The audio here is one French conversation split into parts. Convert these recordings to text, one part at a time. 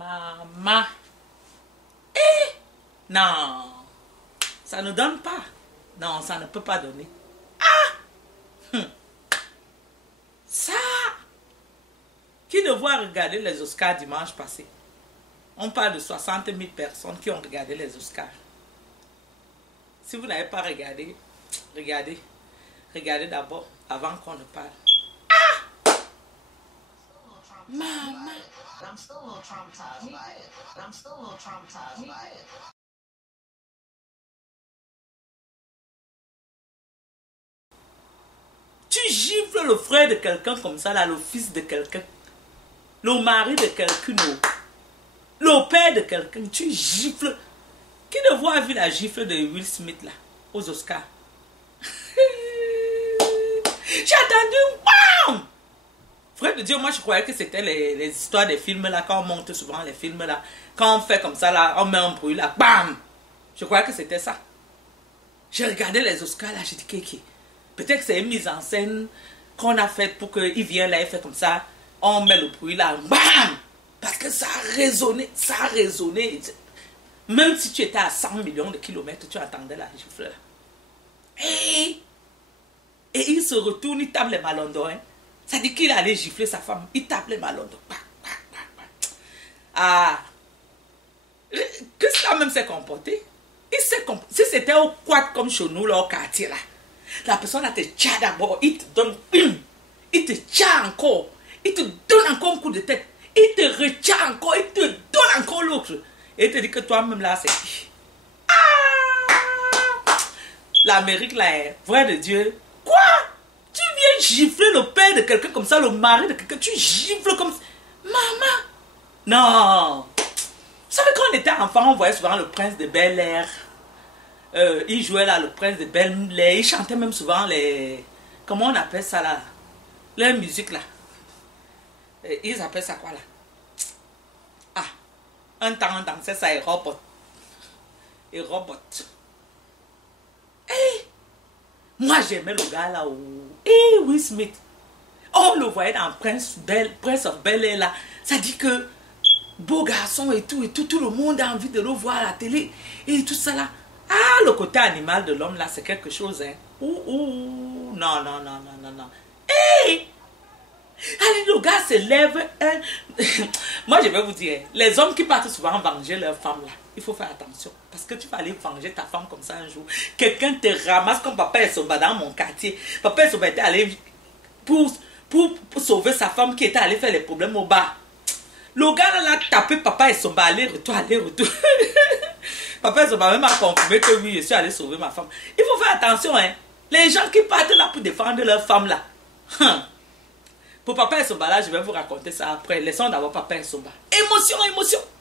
Maman. Eh, non. Ça ne donne pas. Non, ça ne peut pas donner. Ça. Qui devrait regarder les Oscars dimanche passé? On parle de 60 000 personnes qui ont regardé les Oscars. Si vous n'avez pas regardé, regardez. Regardez d'abord avant qu'on ne parle. Maman. I'm still a little traumatized by it. I'm still a little traumatized by it. Tu gifles le frère de quelqu'un comme ça, là, le fils de quelqu'un, le mari de quelqu'un, le père de quelqu'un, tu gifles. Qui ne voit vu la gifle de Will Smith là, aux Oscars? J'ai attendu, bam! Frère de Dieu, moi je croyais que c'était les histoires des films là, quand on monte souvent les films là, quand on fait comme ça là, on met un bruit là, bam! Je croyais que c'était ça. J'ai regardé les Oscars là, j'ai dit, Kéké, peut-être que c'est une mise en scène qu'on a faite pour qu'il vienne là, il fait comme ça, on met le bruit là, bam! Parce que ça a résonné, ça a résonné. Même si tu étais à 100 millions de kilomètres, tu entendais la gifle là. Et il se retourne, il tape les malondons. Hein. Ça dit qu'il allait gifler sa femme. Il tape les malondons. Ah. Christ même s'est comporté. Il s'est comporté. Si c'était au quad comme chez nous, là, au quartier, là, la personne te tcha d'abord. Il te donne il te tcha encore. Il te donne encore un coup de tête. Il te retient encore. Il te donne encore l'autre. Et il te dit que toi-même là, c'est qui? L'Amérique là est vrai de Dieu. Quoi? Tu viens gifler le père de quelqu'un comme ça, le mari de quelqu'un, tu gifles comme ça. Maman! Non! Vous savez, quand on était enfant, on voyait souvent le prince de Bel-Air. Il jouait là, le prince de Bel-Air. Il chantait même souvent les... Comment on appelle ça là? La musique là. Ils appellent ça quoi là? Ah! Un temps on dansait ça et robot. Et robot. Hey, moi j'aimais le gars là où Will Smith. On le voyait dans Prince of Bel-Air là. Ça dit que beau garçon et tout, tout le monde a envie de le voir à la télé et tout ça là. Ah, le côté animal de l'homme là, c'est quelque chose, hein. Ouh, non. Hey! Allez, le gars se lève. Hein. Moi je vais vous dire, les hommes qui partent souvent venger leurs femmes là, il faut faire attention. Parce que tu vas aller venger ta femme comme ça un jour. Quelqu'un te ramasse comme Papa Essoba dans mon quartier. Papa Essoba était allé pour sauver sa femme qui était allée faire les problèmes au bar. Le gars là a tapé Papa Essoba, aller-retour. Papa Essoba même a confirmé que oui, je suis allé sauver ma femme. Il faut faire attention, hein. Les gens qui partent là pour défendre leur femme là. Pour Papa Essoba là, je vais vous raconter ça après. Laissons d'abord Papa Essoba. Émotion.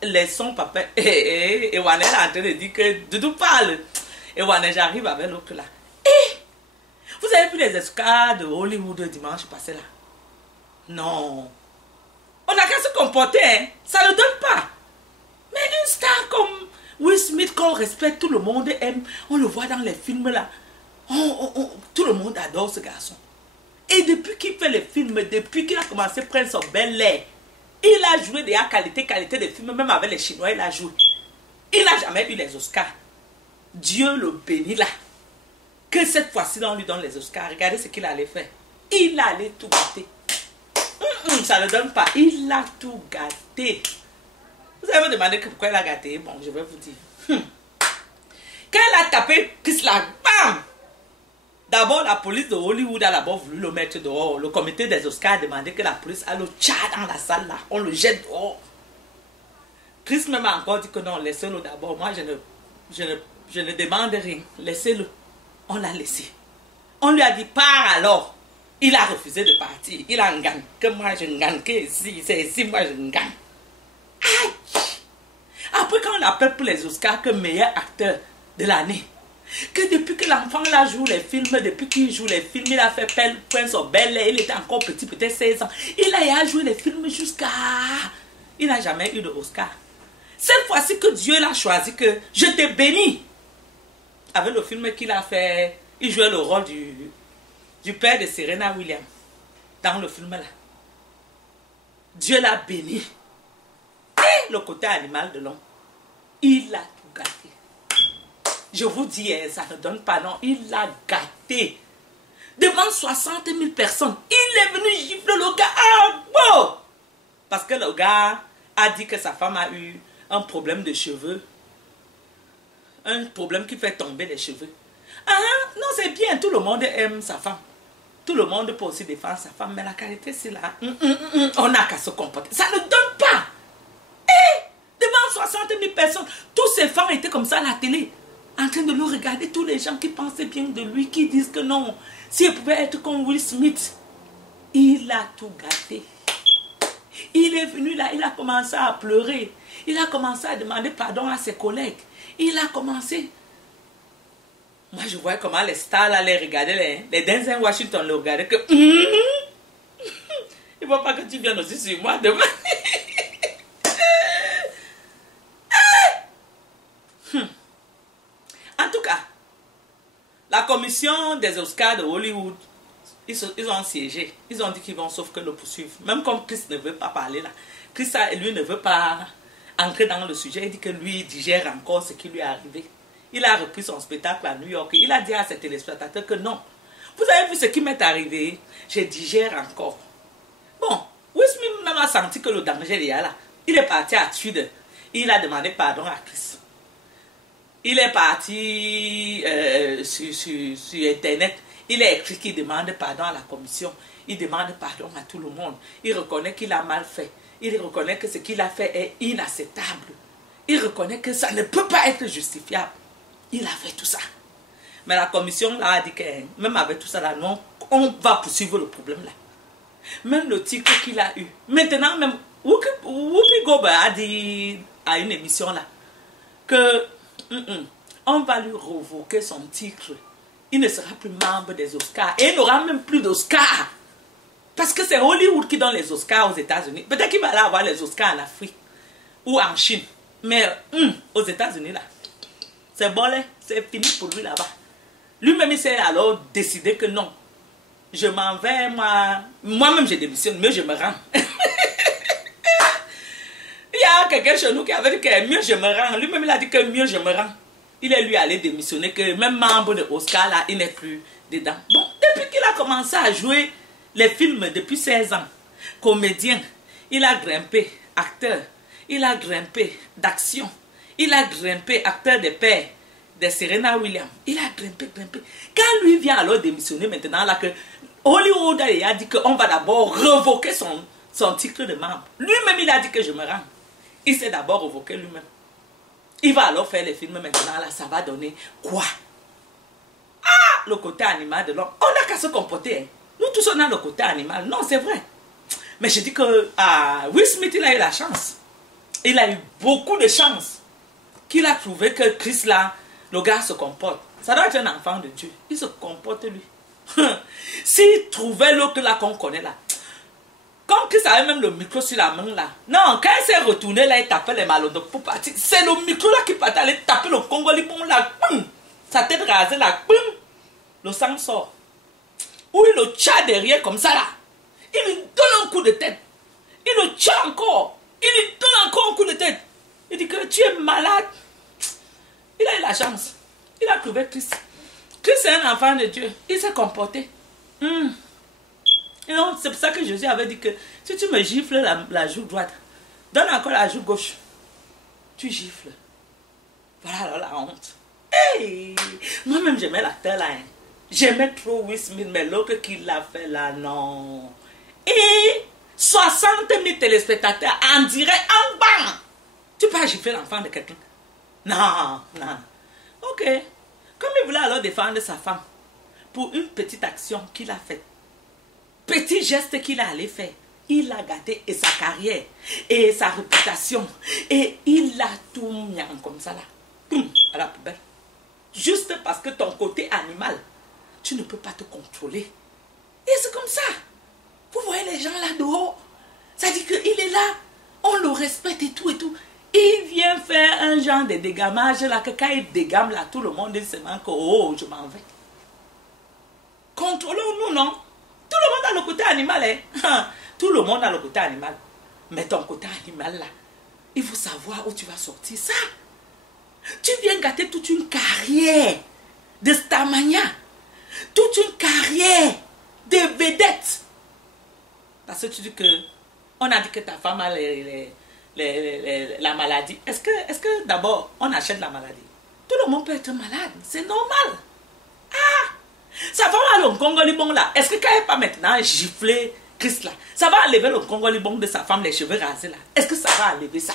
Laissons Papa. Et Wanel est en train de dire que Doudou parle. Et Wanel, j'arrive avec l'autre là. Vous avez vu les Oscars de Hollywood dimanche passé là? Non. On n'a qu'à se comporter, hein. Ça ne donne pas. Mais une star comme Will Smith, qu'on respecte, tout le monde aime. On le voit dans les films là. Tout le monde adore ce garçon. Et depuis qu'il fait les films, depuis qu'il a commencé Prince of Bel-Air, il a joué déjà qualité de films, même avec les Chinois, il a joué. Il n'a jamais eu les Oscars. Dieu le bénit là. Que cette fois-ci, on lui donne les Oscars. Regardez ce qu'il allait faire. Il allait tout gâter. Ça ne donne pas. Il a tout gâté. Vous allez me demander pourquoi il a gâté. Bon, je vais vous dire. Quand il a tapé Chris là, bam! D'abord, la police de Hollywood a d'abord voulu le mettre dehors. Le comité des Oscars a demandé que la police a le tcha dans la salle là. On le jette dehors. Chris même a encore dit que non, laissez-le d'abord. Moi, je ne demande rien. Laissez-le. On l'a laissé. On lui a dit, pars alors. Il a refusé de partir. Il a gagne. Que moi, je gagne. Que ici, c'est ici, moi, je gagne. Aïe! Après, quand on appelle pour les Oscars que meilleur acteur de l'année, que depuis que l'enfant là joue les films, depuis qu'il joue les films, il a fait Prince of Bel-Air, il était encore petit, peut-être 16 ans. Il a joué les films jusqu'à... Il n'a jamais eu de Oscar. Cette fois-ci que Dieu l'a choisi, que je te bénis. Avec le film qu'il a fait, il jouait le rôle du père de Serena Williams. Dans le film là. Dieu l'a béni. Et le côté animal de l'homme, il a tout gâté. Je vous dis, ça ne donne pas non, il l'a gâté. Devant 60 000 personnes, il est venu gifler le gars. Ah bon! Parce que le gars a dit que sa femme a eu un problème de cheveux. Un problème qui fait tomber les cheveux. Ah non, c'est bien, tout le monde aime sa femme. Tout le monde peut aussi défendre sa femme, mais la qualité c'est là. On n'a qu'à se comporter. Ça ne donne pas. Et devant 60 000 personnes, tous ces femmes étaient comme ça à la télé, en train de le regarder, tous les gens qui pensaient bien de lui, qui disent que non, s'il pouvait être comme Will Smith, il a tout gâté. Il est venu là, il a commencé à pleurer. Il a commencé à demander pardon à ses collègues. Il a commencé. Moi, je voyais comment les stars là, les regardaient, les Denzel Washington le regardaient que... Il ne faut pas que tu viennes aussi sur moi demain. En tout cas, la commission des Oscars de Hollywood, ils ont siégé. Ils ont dit qu'ils vont sauf que le poursuivre. Même comme Chris ne veut pas parler là. Chris, lui, ne veut pas entrer dans le sujet. Il dit que lui, il digère encore ce qui lui est arrivé. Il a repris son spectacle à New York. Il a dit à ses téléspectateurs que non. Vous avez vu ce qui m'est arrivé? Je digère encore. Bon, Will Smith n'a pas senti que le danger est là. Il est parti à Twitter. Il a demandé pardon à Chris. Il est parti sur Internet. Il a écrit qu'il demande pardon à la commission. Il demande pardon à tout le monde. Il reconnaît qu'il a mal fait. Il reconnaît que ce qu'il a fait est inacceptable. Il reconnaît que ça ne peut pas être justifiable. Il a fait tout ça. Mais la commission là a dit que même avec tout ça là, non, on va poursuivre le problème là. Même le titre qu'il a eu. Maintenant, même Whoopi Goldberg a dit à une émission là que on va lui revoquer son titre. Il ne sera plus membre des Oscars. Et il n'aura même plus d'Oscars. Parce que c'est Hollywood qui donne les Oscars aux États-Unis. Peut-être qu'il va aller avoir les Oscars en Afrique ou en Chine. Mais aux États-Unis là, c'est bon là, c'est fini pour lui là-bas. Lui-même il s'est alors décidé que non. Je m'en vais, moi-même je démissionne, mieux je me rends. Il y a quelqu'un chez nous qui avait dit que mieux je me rends. Lui-même il a dit que mieux je me rends. Il est lui allé démissionner, que même membre de Oscar là, il n'est plus dedans. Bon, depuis qu'il a commencé à jouer les films depuis 16 ans, comédien, il a grimpé, acteur, il a grimpé d'action, il a grimpé acteur de père de Serena Williams, il a grimpé. Quand lui vient alors démissionner maintenant là, que Hollywood a dit qu'on va d'abord revoquer son titre de membre. Lui-même il a dit que je me rends. Il s'est d'abord revoqué lui-même. Il va alors faire les films maintenant, là, ça va donner quoi? Ah, le côté animal de l'homme. On n'a qu'à se comporter. Hein. Nous tous, on a le côté animal. Non, c'est vrai. Mais je dis que Will Smith, il a eu la chance. Il a eu beaucoup de chance. Qu'il a trouvé que Chris, là, le gars se comporte. Ça doit être un enfant de Dieu. Il se comporte, lui. S'il trouvait l'autre là qu'on connaît, là, comme Chris avait même le micro sur la main là. Non, quand il s'est retourné là, il tapait les malodons pour partir. C'est le micro là qui partait aller taper le Congolais, bon là, boum. Sa tête rasée là, boum. Le sang sort. Ou il le tient derrière comme ça là. Il lui donne un coup de tête. Il le tient encore. Il lui donne encore un coup de tête. Il dit que tu es malade. Il a eu la chance. Il a trouvé Chris. Chris est un enfant de Dieu. Il s'est comporté. C'est pour ça que Jésus avait dit que si tu me gifles la joue droite, donne encore la joue gauche. Tu gifles. Voilà alors la honte. Hey! Moi-même j'aimais l'acteur là. Hein. J'aimais trop Will Smith, mais l'autre qui l'a fait là, non. Et 60 000 téléspectateurs en direct, en bas. Tu peux gifler l'enfant de quelqu'un? Non. Ok. Comme il voulait alors défendre sa femme pour une petite action qu'il a faite. Petit geste qu'il a allé faire, il a gâté et sa carrière, et sa réputation, et il a tout mis comme ça là, boum, à la poubelle. Juste parce que ton côté animal, tu ne peux pas te contrôler. Et c'est comme ça. Vous voyez les gens là dehors, ça dit qu'il est là, on le respecte et tout et tout. Il vient faire un genre de dégamage là, que quand il dégamme là, tout le monde dit seulement que oh, je m'en vais. Contrôlons-nous, non? Tout le monde a le côté animal, hein? Tout le monde a le côté animal. Mais ton côté animal là, Il faut savoir où tu vas sortir ça. Tu viens gâter toute une carrière de Starmania. Toute une carrière de vedette. Parce que tu dis que on a dit que ta femme a la maladie. Est-ce que d'abord on achète la maladie? Tout le monde peut être malade. C'est normal. Ah! Sa femme a le congolibon là. Est-ce que quand elle n'est pas maintenant gifler Christ là, ça va enlever le congolibon de sa femme, les cheveux rasés là? Est-ce que ça va enlever ça?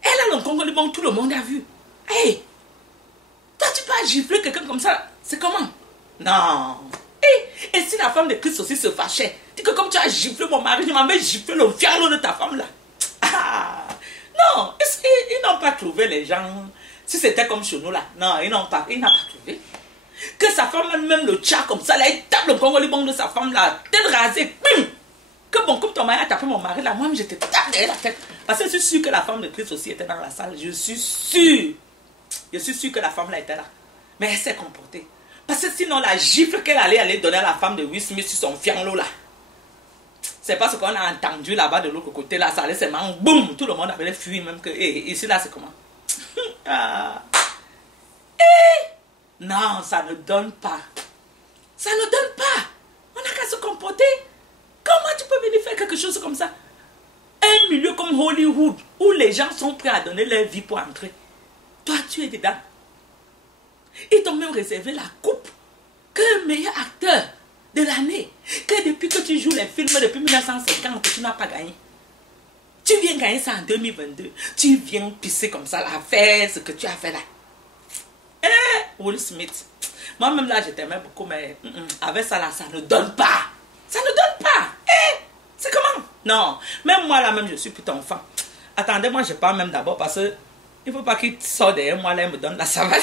Elle a le congolibon, tout le monde a vu. Hey! Toi tu peux gifler quelqu'un comme ça. C'est comment? Non. Et si la femme de Christ aussi se fâchait, dis que comme tu as giflé mon mari, je m'en vais gifler le fialo de ta femme là. Ah! Non, ils n'ont pas trouvé les gens. Si c'était comme chez nous là, non, il n'a pas trouvé. Que sa femme, même le tcha comme ça, là, il tape le congolibon de sa femme là, tête rasée, bim! Que bon, comme ton mari a tapé mon mari là, moi je te tape derrière la tête. Parce que je suis sûr que la femme de Christ aussi était dans la salle. Je suis sûr. Je suis sûr que la femme là était là. Mais elle s'est comportée. Parce que sinon, la gifle qu'elle allait donner à la femme de Will Smith sur son fianlo là. C'est pas ce qu'on a entendu là-bas de l'autre côté là. Ça allait seulement boum. Tout le monde avait fui même que. Ici là, c'est comment? Ah. Non, ça ne donne pas. Ça ne donne pas. On n'a qu'à se comporter. Comment tu peux venir faire quelque chose comme ça? Un milieu comme Hollywood, où les gens sont prêts à donner leur vie pour entrer. Toi, tu es dedans. Ils t'ont même réservé la coupe que meilleur acteur de l'année. Que depuis que tu joues les films depuis 1950, tu n'as pas gagné. Tu viens gagner ça en 2022. Tu viens pisser comme ça, la faire ce que tu as fait là. Will Smith. Moi-même là, je t'aimais beaucoup, mais avec ça là, ça ne donne pas. Ça ne donne pas. C'est comment? Non. Même moi là, même je suis plus ton enfant. Attendez, moi je parle même d'abord parce que il ne faut pas qu'il sorte derrière moi là et me donne la savate.